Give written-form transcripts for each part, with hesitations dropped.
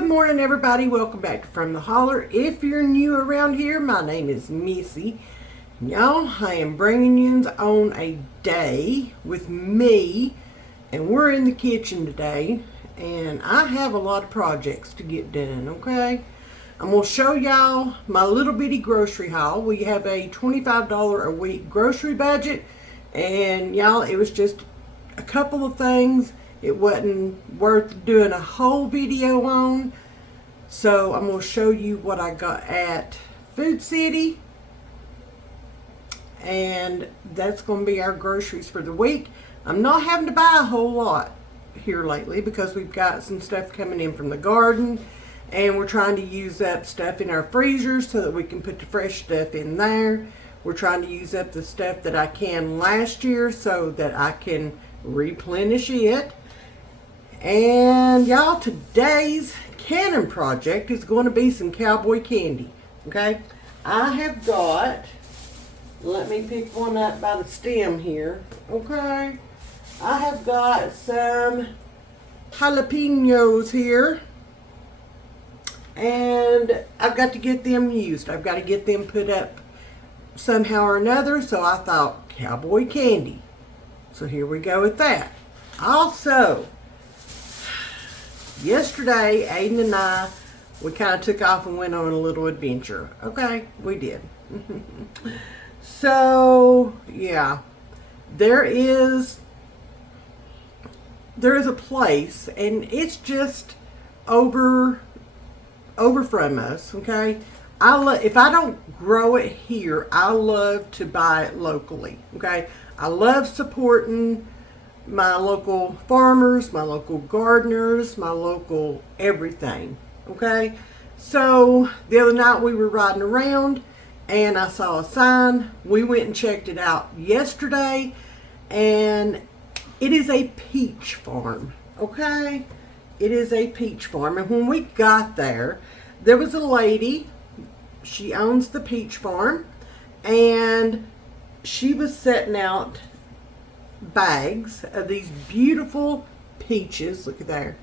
Good morning, everybody. Welcome back to From the Holler. If you're new around here, my name is Missy. Y'all, I am bringing you on a day with me, and we're in the kitchen today, and I have a lot of projects to get done, okay? I'm going to show y'all my little bitty grocery haul. We have a $25 a week grocery budget, and y'all, it was just a couple of things. It wasn't worth doing a whole video on. So I'm going to show you what I got at Food City. And that's going to be our groceries for the week. I'm not having to buy a whole lot here lately because we've got some stuff coming in from the garden. And we're trying to use that stuff in our freezers so that we can put the fresh stuff in there. We're trying to use up the stuff that I canned last year so that I can replenish it. And y'all, today's canning project is going to be some Cowboy candy. Okay, I have got, let me pick one up by the stem here. Okay, I have got some jalapenos here, and I've got to get them used. I've got to get them put up somehow or another, so I thought Cowboy candy. So here we go with that. Also, yesterday, Aiden and I, we kind of took off and went on a little adventure. Okay, we did. So, yeah, there is a place, and it's just over from us, okay? If I don't grow it here, I love to buy it locally, okay? I love supporting my local farmers, my local gardeners, my local everything, okay? So the other night we were riding around and I saw a sign. We went and checked it out yesterday, and it is a peach farm, okay? It is a peach farm. And when we got there, there was a lady, she owns the peach farm, and she was setting out bags of these beautiful peaches. Look at there.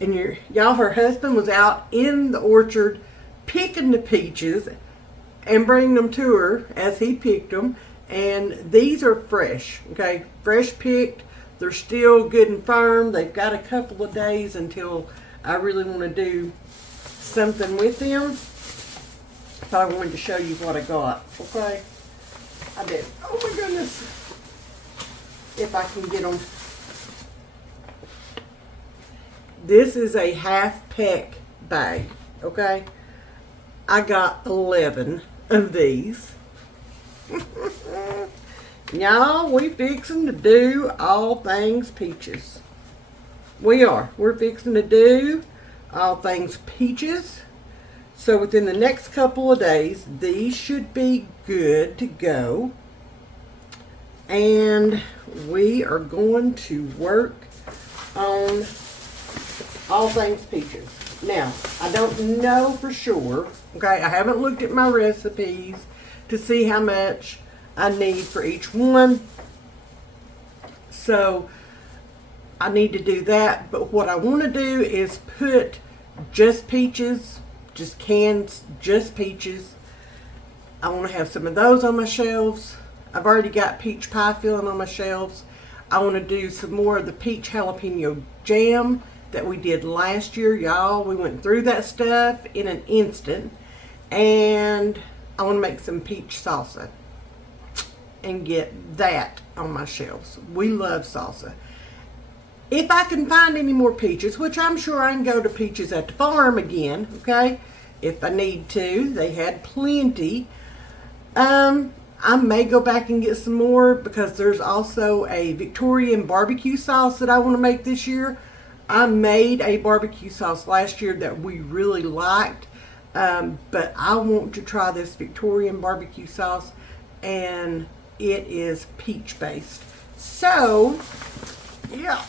And y'all, her husband was out in the orchard picking the peaches and bringing them to her as he picked them. And these are fresh, okay? Fresh picked. They're still good and firm. They've got a couple of days until I really want to do something with them. But I wanted to show you what I got, okay? I did. Oh my goodness. If I can get them. This is a half peck bag, okay? I got 11 of these. Y'all, we fixing to do all things peaches. We are. We're fixing to do all things peaches. So within the next couple of days, these should be good to go. And we are going to work on all things peaches. Now, I don't know for sure, okay? I haven't looked at my recipes to see how much I need for each one. So, I need to do that. But what I want to do is put just peaches, just cans, just peaches. I want to have some of those on my shelves. I've already got peach pie filling on my shelves. I want to do some more of the peach jalapeno jam that we did last year. Y'all, we went through that stuff in an instant. And I want to make some peach salsa and get that on my shelves. We love salsa. If I can find any more peaches, which I'm sure I can go to Peaches at the Farm again, okay? If I need to. They had plenty. I may go back and get some more because there's also a Victorian barbecue sauce that I want to make this year. I made a barbecue sauce last year that we really liked, but I want to try this Victorian barbecue sauce, and it is peach based. So, yeah,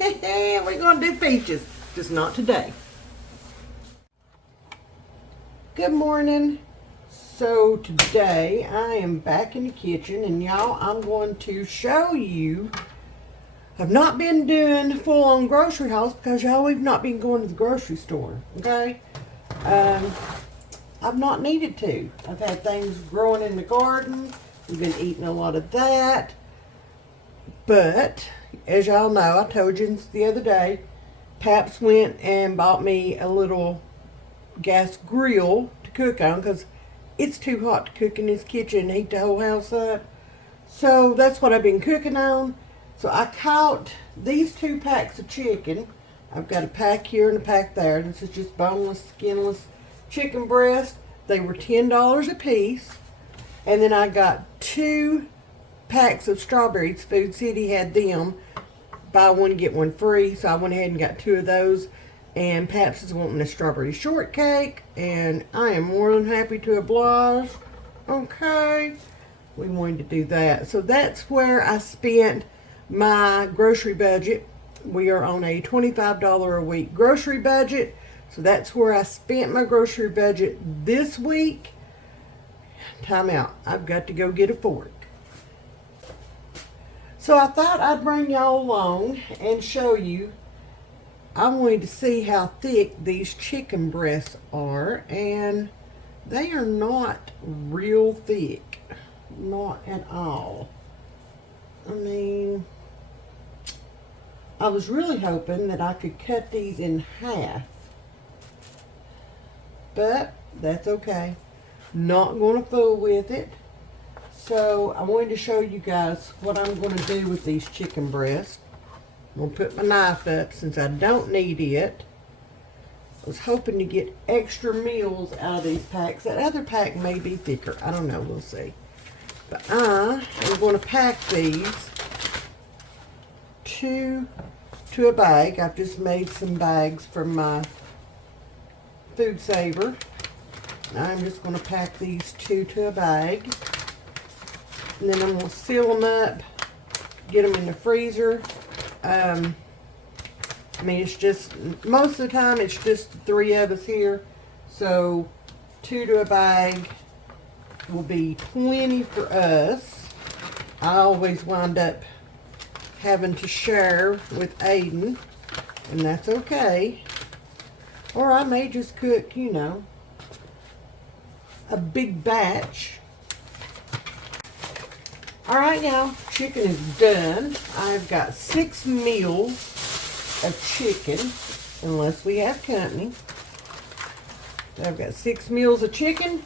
we're going to do peaches, just not today. Good morning. So today I am back in the kitchen, and y'all, I'm going to show you I've not been doing full-on grocery hauls because y'all, we've not been going to the grocery store, okay? I've not needed to. I've had things growing in the garden. We've been eating a lot of that. But, as y'all know, I told you the other day, Paps went and bought me a little gas grill to cook on because it's too hot to cook in this kitchen and heat the whole house up. So that's what I've been cooking on. So I caught these 2 packs of chicken. I've got a pack here and a pack there. This is just boneless, skinless chicken breast. They were $10 a piece. And then I got 2 packs of strawberries. Food City had them. Buy one, get one free. So I went ahead and got 2 of those. And Paps is wanting a strawberry shortcake. And I am more than happy to oblige. Okay. We wanted to do that. So that's where I spent my grocery budget. We are on a $25 a week grocery budget. So that's where I spent my grocery budget this week. Time out. I've got to go get a fork. So I thought I'd bring y'all along and show you. I wanted to see how thick these chicken breasts are, and they are not real thick. Not at all. I mean, I was really hoping that I could cut these in half. But that's okay. Not going to fool with it. So I wanted to show you guys what I'm going to do with these chicken breasts. I'm going to put my knife up since I don't need it. I was hoping to get extra meals out of these packs. That other pack may be thicker. I don't know. We'll see. But I am going to pack these to a bag. I've just made some bags from my food saver. I'm just going to pack these 2 to a bag. And then I'm going to seal them up, get them in the freezer. I mean, it's just, most of the time, it's just the 3 of us here. So, 2 to a bag will be plenty for us. I always wind up having to share with Aiden, and that's okay. Or I may just cook, you know, a big batch. Alright, now, chicken is done. I've got 6 meals of chicken, unless we have company. So I've got 6 meals of chicken,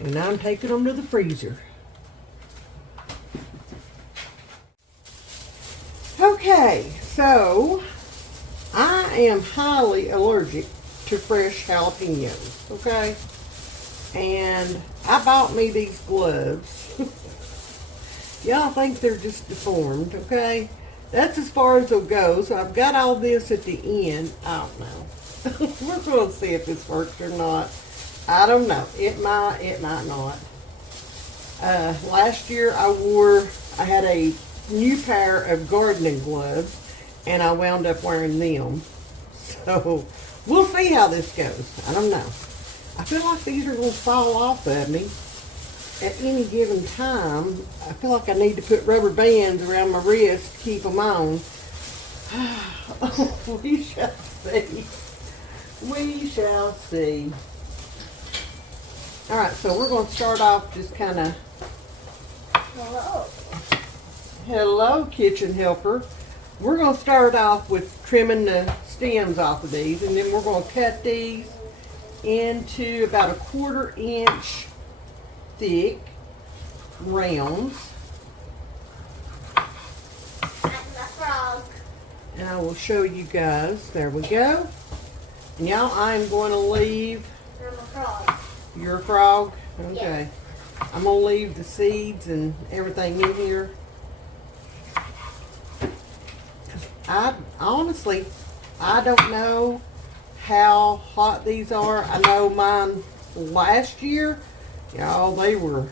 and I'm taking them to the freezer. Okay, so I am highly allergic to fresh jalapenos, okay? And I bought me these gloves. Y'all think they're just deformed, okay? That's as far as it'll go. So I've got all this at the end. I don't know. We're going to see if this works or not. I don't know. It might not. Last year I had a new pair of gardening gloves, and I wound up wearing them. So we'll see how this goes. I don't know. I feel like these are going to fall off of me at any given time. I feel like I need to put rubber bands around my wrist to keep them on. We shall see. We shall see. Alright, so we're going to start off just kind of... Hello. Hello, kitchen helper. We're going to start off with trimming the stems off of these, and then we're going to cut these into about a 1/4 inch thick rounds. And the frog. And I will show you guys. There we go. And y'all, I'm going to leave I'm a frog. your frog. Okay. Yes. I'm going to leave the seeds and everything in here. I honestly, I don't know how hot these are. I know mine last year, y'all, they were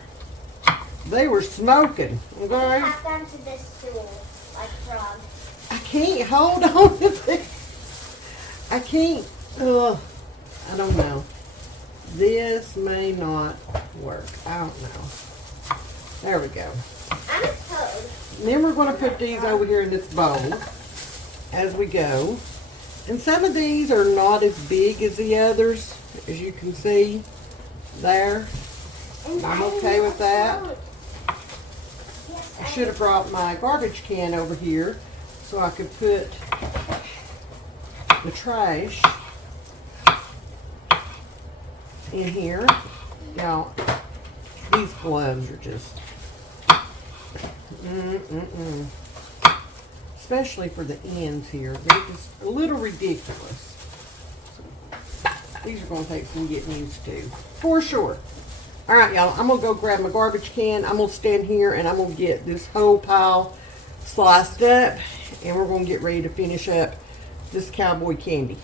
smoking. Okay? Tap onto this stool like a frog. I can't hold on to this. I can't. I don't know. This may not work. I don't know. There we go. I'm a toad. And then we're going to put these over here in this bowl as we go. And some of these are not as big as the others, as you can see there. I'm okay with that. I should have brought my garbage can over here so I could put the trash in here. Now, these gloves are just especially for the ends here. They're just a little ridiculous. These are going to take some getting used to, for sure. All right, y'all, I'm going to go grab my garbage can. I'm going to stand here and I'm going to get this whole pile sliced up, and we're going to get ready to finish up this cowboy candy.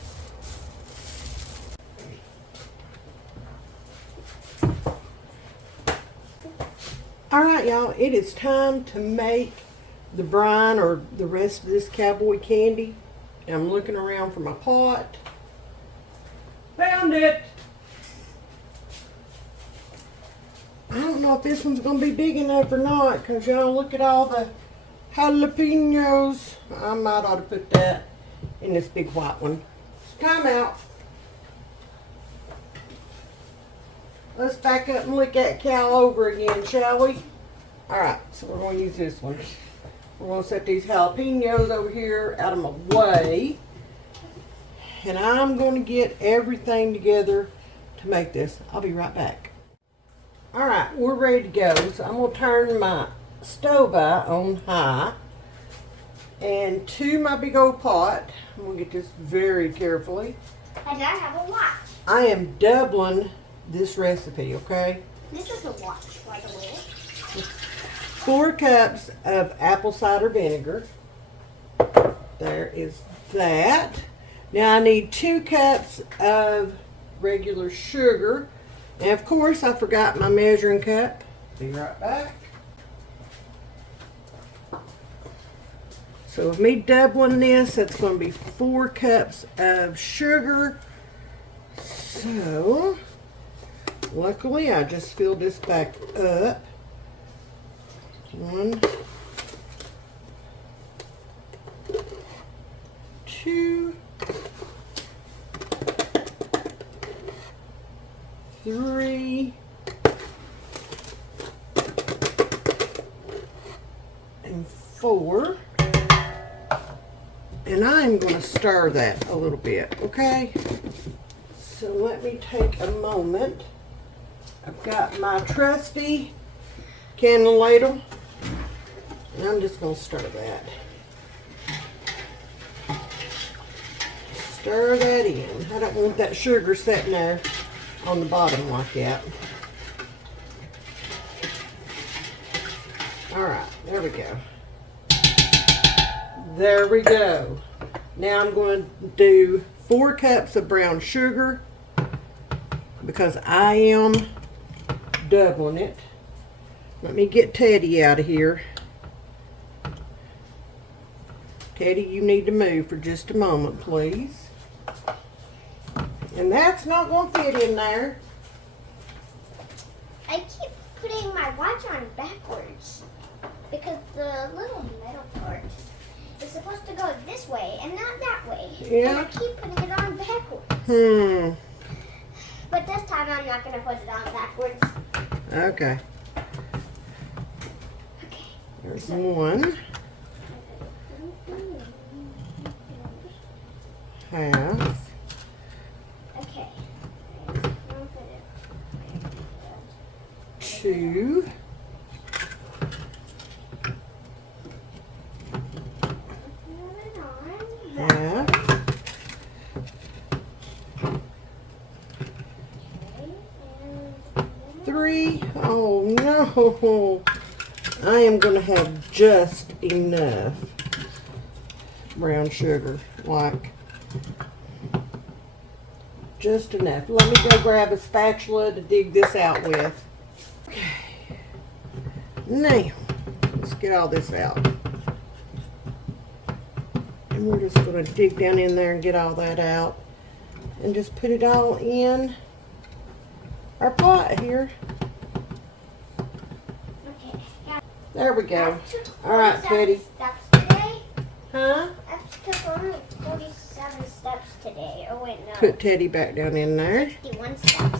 All right, y'all, it is time to make the brine or the rest of this cowboy candy. And I'm looking around for my pot. Found it. I don't know if this one's going to be big enough or not, because y'all look at all the jalapenos. I might ought to put that in this big white one. Time out. Let's back up and look at Cal over again, shall we? Alright, so we're going to use this one. We're going to set these jalapenos over here out of my way. And I'm going to get everything together to make this. I'll be right back. Alright, we're ready to go. So I'm going to turn my stove on high. And to my big old pot, I'm going to get this very carefully. And I have a watch. I am doubling this recipe, okay? This is a watch, by the way. 4 cups of apple cider vinegar. There is that. Now I need 2 cups of regular sugar. And of course I forgot my measuring cup. Be right back. So with me doubling this, that's going to be 4 cups of sugar. So luckily I just filled this back up. 1, 2, 3, and 4. And I'm going to stir that a little bit, okay? So let me take a moment. I've got my trusty candle ladle, and I'm just going to stir that. Stir that in. I don't want that sugar sitting there on the bottom like that. Alright, there we go. There we go. Now I'm going to do 4 cups of brown sugar because I am doubling it. Let me get Teddy out of here. Teddy, you need to move for just a moment, please. And that's not going to fit in there. I keep putting my watch on backwards because the little metal part is supposed to go this way and not that way. Yeah. And I keep putting it on backwards. But this time I'm not going to put it on backwards. Okay. Okay. There's 1. Half. Okay. 2. Half. 3. Oh no. I am going to have just enough brown sugar. Like, just enough. Let me go grab a spatula to dig this out with. Okay. Now, let's get all this out. And we're just going to dig down in there and get all that out. And just put it all in our pot here. Okay. There we go. That took All right, 47 Teddy. steps today. Huh? That took only 47 steps today. Oh wait, no. Put Teddy back down in there. 51 steps.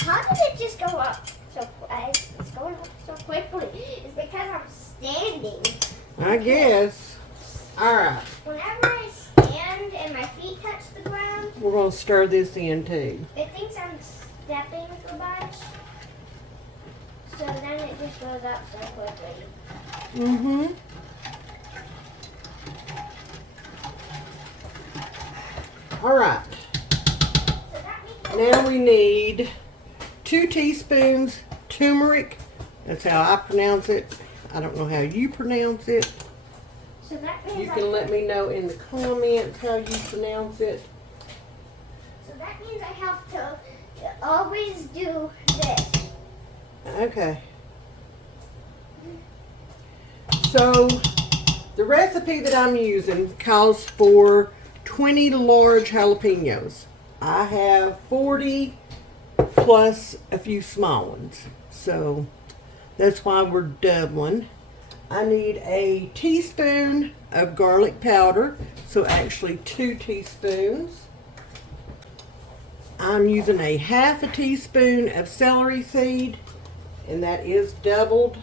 How did it just go up so it's going up so quickly? It's because I'm standing. I guess. All right. Whenever I stand and my feet touch the ground, We're going to stir this in too. it thinks I'm stepping too much. So then it just goes up so quickly. Mm-hmm. All right. So that means Now we need 2 teaspoons turmeric. That's how I pronounce it. I don't know how you pronounce it. so that means You can let me know in the comments how you pronounce it. so that means I have to always do this. Okay. So the recipe that I'm using calls for 20 large jalapenos. I have 40 plus a few small ones. So that's why we're doubling. I need a teaspoon of garlic powder. So actually 2 teaspoons. I'm using a half a teaspoon of celery seed, and that is doubled.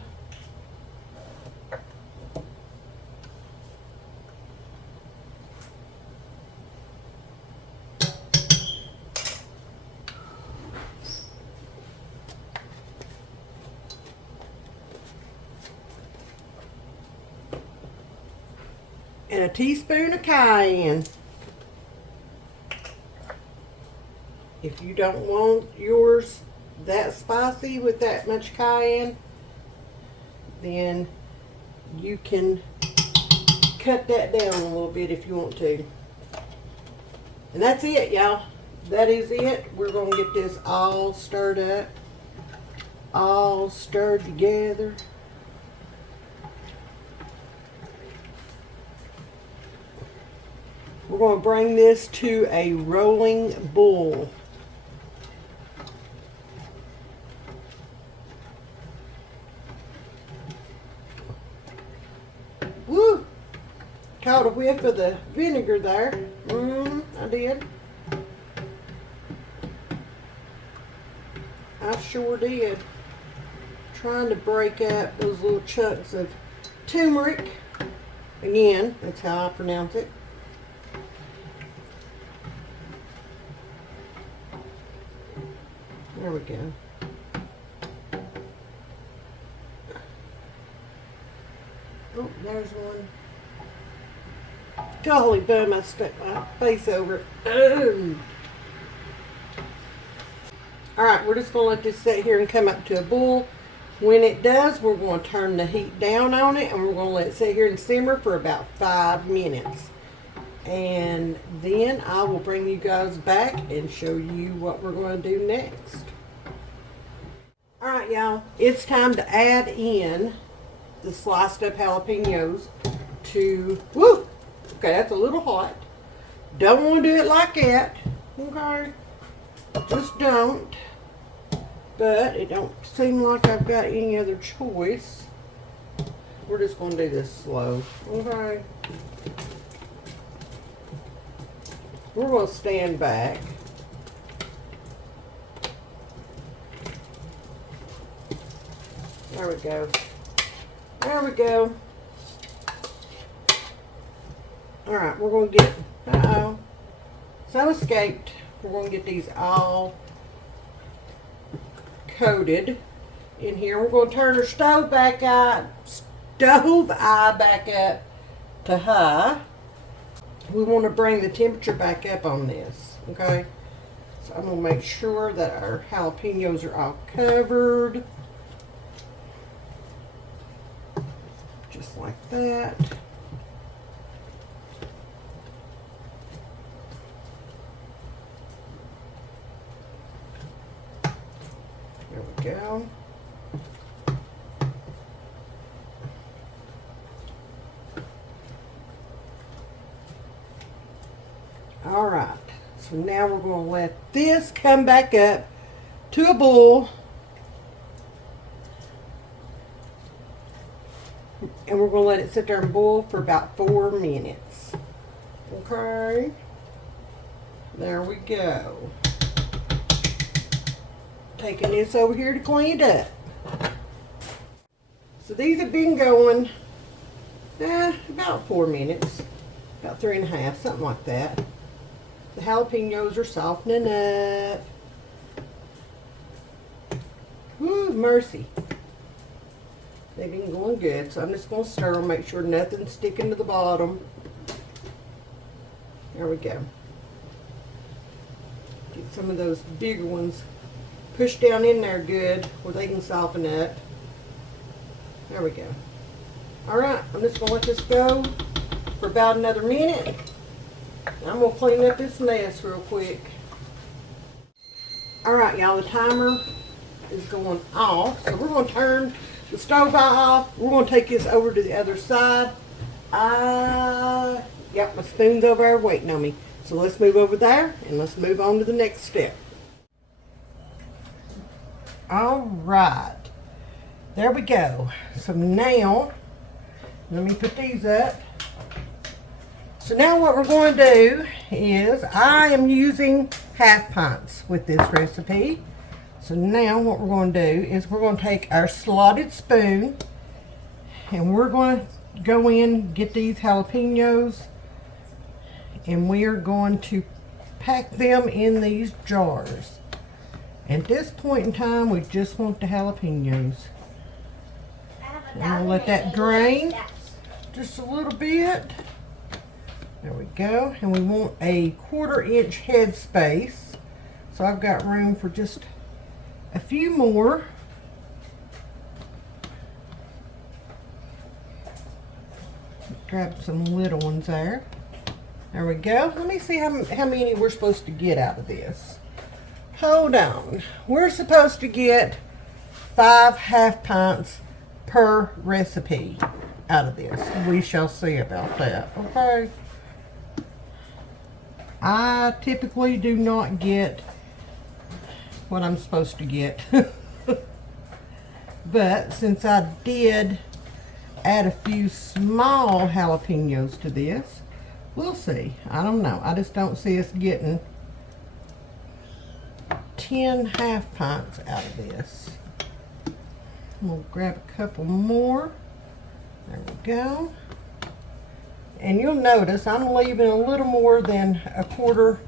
And a teaspoon of cayenne. If you don't want yours that spicy with that much cayenne, then you can cut that down a little bit if you want to. And that's it, y'all. That is it. We're going to get this all stirred up, all stirred together. We're going to bring this to a rolling boil. Woo! Caught a whiff of the vinegar there. I did. I sure did. Trying to break up those little chunks of turmeric. Again, that's how I pronounce it. There we go. Oh, there's one. Golly bum, I stuck my face over it. Oh. Alright, we're just going to let this sit here and come up to a boil. When it does, we're going to turn the heat down on it and we're going to let it sit here and simmer for about 5 minutes. And then I will bring you guys back and show you what we're going to do next. Alright, y'all, it's time to add in the sliced up jalapenos to, woo, okay, that's a little hot. Don't want to do it like that, okay, just don't. But it don't seem like I've got any other choice. We're just going to do this slow, okay. We're going to stand back. There we go. There we go. Alright, we're going to get, uh-oh, some escaped. We're going to get these all coated in here. We're going to turn our stove eye back up to high. We want to bring the temperature back up on this, okay? So I'm going to make sure that our jalapenos are all covered. Just like that. There we go. All right, so now we're going to let this come back up to a boil. And we're going to let it sit there and boil for about 4 minutes. Okay. There we go. Taking this over here to clean it up. So these have been going about 4 minutes. About 3.5, something like that. The jalapenos are softening up. Woo, mercy. They've been going good, so I'm just going to stir them, make sure nothing's sticking to the bottom. There we go. Get some of those bigger ones pushed down in there good where they can soften up. There we go. Alright, I'm just going to let this go for about another minute. I'm going to clean up this mess real quick. Alright, y'all, the timer is going off. So we're going to turn the stove off. We're going to take this over to the other side. Yep, my spoon's over there waiting on me. So let's move over there and let's move on to the next step. Alright, there we go. So now, let me put these up. So now what we're going to do is, I am using half pints with this recipe. So now what we're going to do is we're going to take our slotted spoon and we're going to go in, get these jalapenos, and we are going to pack them in these jars. At this point in time, we just want the jalapenos. I'm going to let that drain just a little bit. There we go. And we want a 1/4 inch head space. So I've got room for just a few more. Grab some little ones there. There we go. Let me see how many we're supposed to get out of this. Hold on. We're supposed to get 5 half pints per recipe out of this. We shall see about that. Okay. I typically do not get what I'm supposed to get. But since I did add a few small jalapenos to this, we'll see. I don't know. I just don't see us getting 10 half pints out of this. We'll grab a couple more. There we go. And you'll notice I'm leaving a little more than a 1/4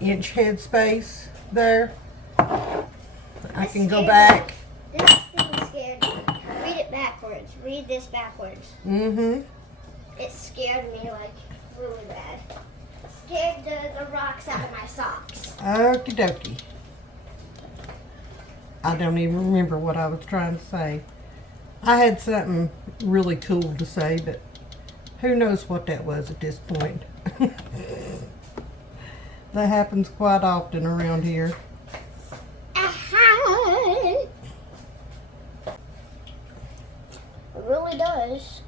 inch head space there. I can go back. This thing scared me. Read it backwards. Read this backwards. Mm-hmm. It scared me like really bad. Scared the rocks out of my socks. Okie dokie. I don't even remember what I was trying to say. I had something really cool to say, but who knows what that was at this point. That happens quite often around here. It really does.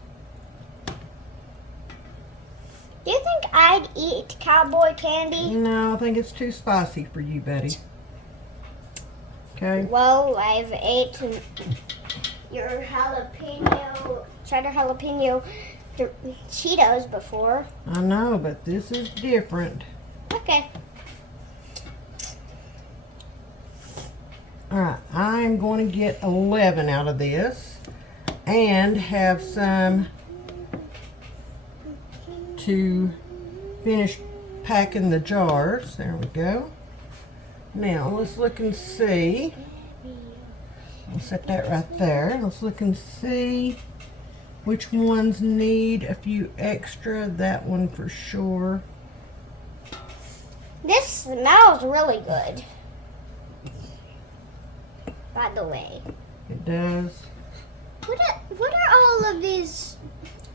Do you think I'd eat cowboy candy? No, I think it's too spicy for you, Betty. Okay. Well, I've ate your cheddar jalapeno Cheetos before. I know, but this is different. Okay. Alright, I'm going to get 11 out of this and have some to finish packing the jars. There we go. Now, let's look and see. I'll set that right there. Let's look and see which ones need a few extra. That one for sure. This smells really good, by the way. It does. What are all of these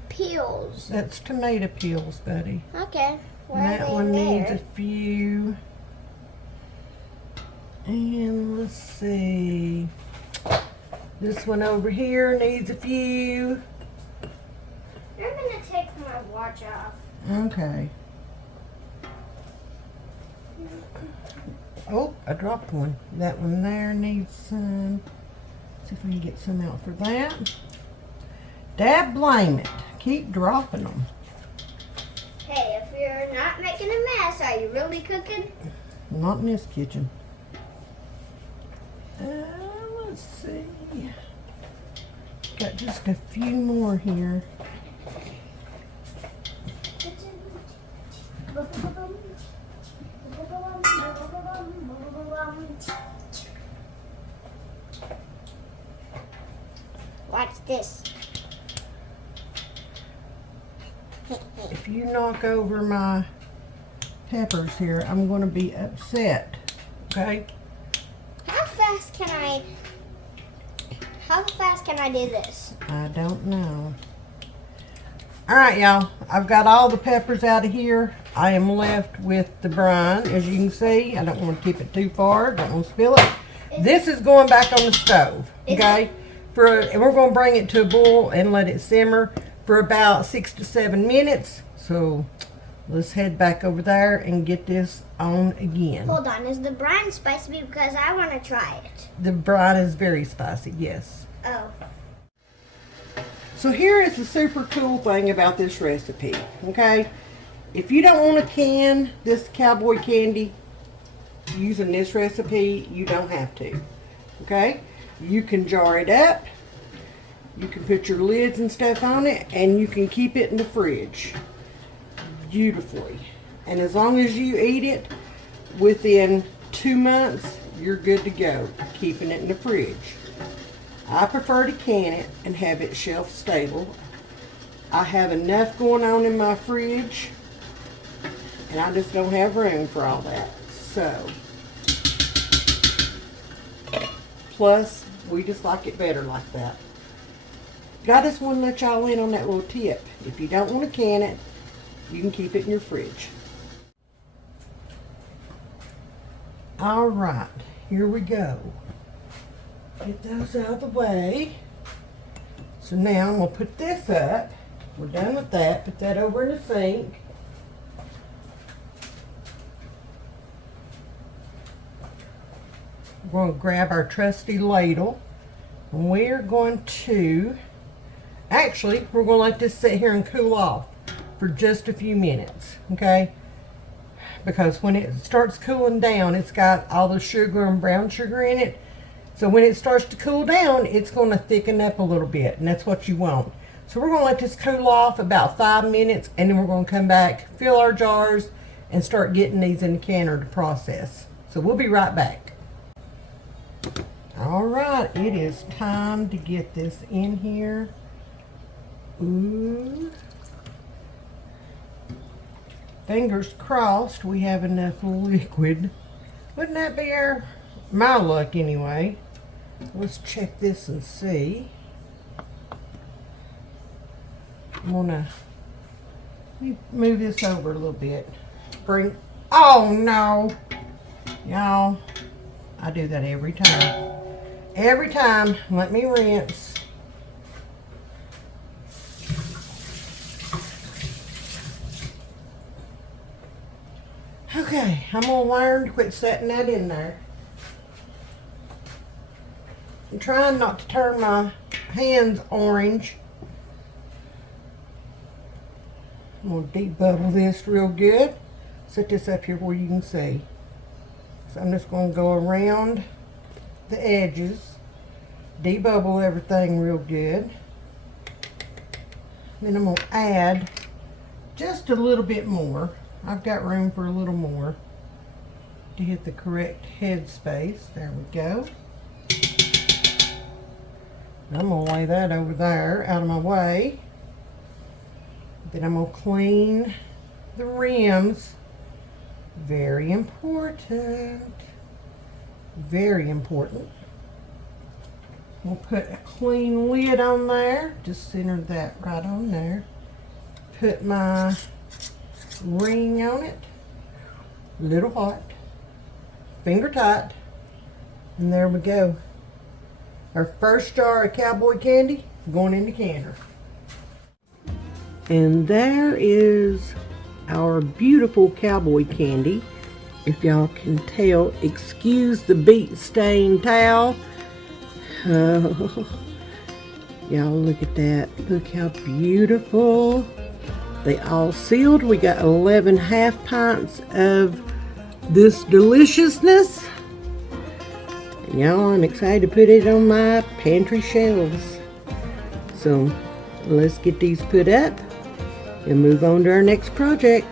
peels? That's tomato peels, Betty. Okay. Where And are that they one there? needs a few. And let's see. This one over here needs a few. I'm gonna take my watch off. Okay. Oh, I dropped one. That one there needs some. See if I can get some out for that. Dad blame it. Keep dropping them. Hey, if you're not making a mess, are you really cooking? Not in this kitchen. Let's see. Got just a few more here. Watch this. If you knock over my peppers here, I'm going to be upset. Okay? How fast can I do this? I don't know. Alright, y'all. I've got all the peppers out of here. I am left with the brine, as you can see. I don't want to keep it too far. Don't want to spill it. This is going back on the stove. Okay? And we're going to bring it to a boil and let it simmer for about 6 to 7 minutes. So let's head back over there and get this on again. Hold on, is the brine spicy? Because I want to try it. The brine is very spicy, yes. Oh. So here is the super cool thing about this recipe, okay? If you don't want to can this Cowboy candy using this recipe, you don't have to, okay? You can jar it up, you can put your lids and stuff on it, and you can keep it in the fridge beautifully. And as long as you eat it within 2 months, you're good to go, keeping it in the fridge. I prefer to can it and have it shelf stable. I have enough going on in my fridge, and I just don't have room for all that. So, plus, we just like it better like that. I just want to let y'all in on that little tip. If you don't want to can it, you can keep it in your fridge. Alright, here we go. Get those out of the way. So now I'm going to put this up. We're done with that. Put that over in the sink. We're going to grab our trusty ladle. And we're going to, actually, we're going to let this sit here and cool off for just a few minutes. Okay? Because when it starts cooling down, it's got all the sugar and brown sugar in it. So when it starts to cool down, it's going to thicken up a little bit, and that's what you want. So we're going to let this cool off about 5 minutes, and then we're going to come back, fill our jars, and start getting these in the canner to process. So we'll be right back. All right, it is time to get this in here. Ooh. Fingers crossed we have enough liquid. Wouldn't that be my luck anyway? Let's check this and see. I'm gonna let me move this over a little bit. Oh no, y'all! I do that every time. Every time. Let me rinse. Okay, I'm gonna learn to quit setting that in there. I'm trying not to turn my hands orange. I'm going to debubble this real good. Set this up here where you can see. So I'm just going to go around the edges, debubble everything real good. Then I'm going to add just a little bit more. I've got room for a little more to hit the correct head space. There we go. I'm going to lay that over there out of my way. Then I'm going to clean the rims. Very important. Very important. We'll put a clean lid on there. Just center that right on there. Put my ring on it. A little hot. Finger tight. And there we go. Our first jar of Cowboy candy going in the canner. And there is our beautiful Cowboy candy. If y'all can tell, excuse the beet stained towel. Y'all look at that. Look how beautiful. They all sealed. We got 11 half pints of this deliciousness. And y'all, I'm excited to put it on my pantry shelves. So let's get these put up and move on to our next project.